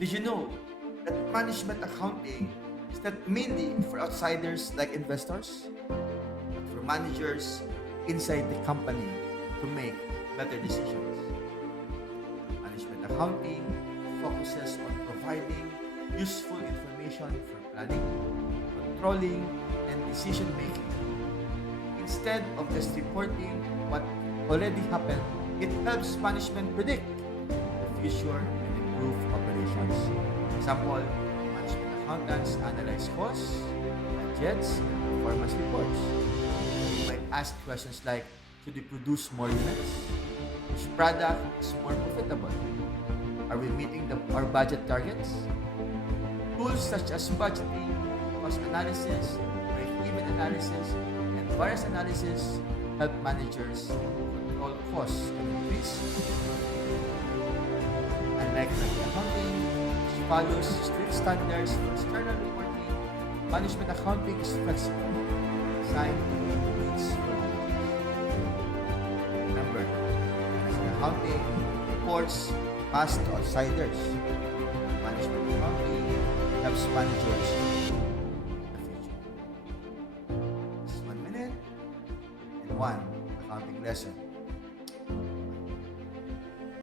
Did you know that management accounting is not mainly for outsiders like investors, but for managers inside the company to make better decisions? Management accounting focuses on providing useful information for planning, controlling, and decision making. Instead of just reporting what already happened, it helps management predict the future and improve operations. For example, management accountants analyze costs, budgets, and performance reports. They might ask questions like, should we produce more units? Which product is more profitable? Are we meeting our budget targets? Tools such as budgeting, cost analysis, break-even analysis, and variance analysis help managers control costs and increase. Unlike regular accounting, which follows strict standards for external reporting, management accounting is flexible, designed to meet the needs for managers. Remember, management accounting reports pass to outsiders. Management accounting helps managers in the future. This is 1 minute and one accounting lesson.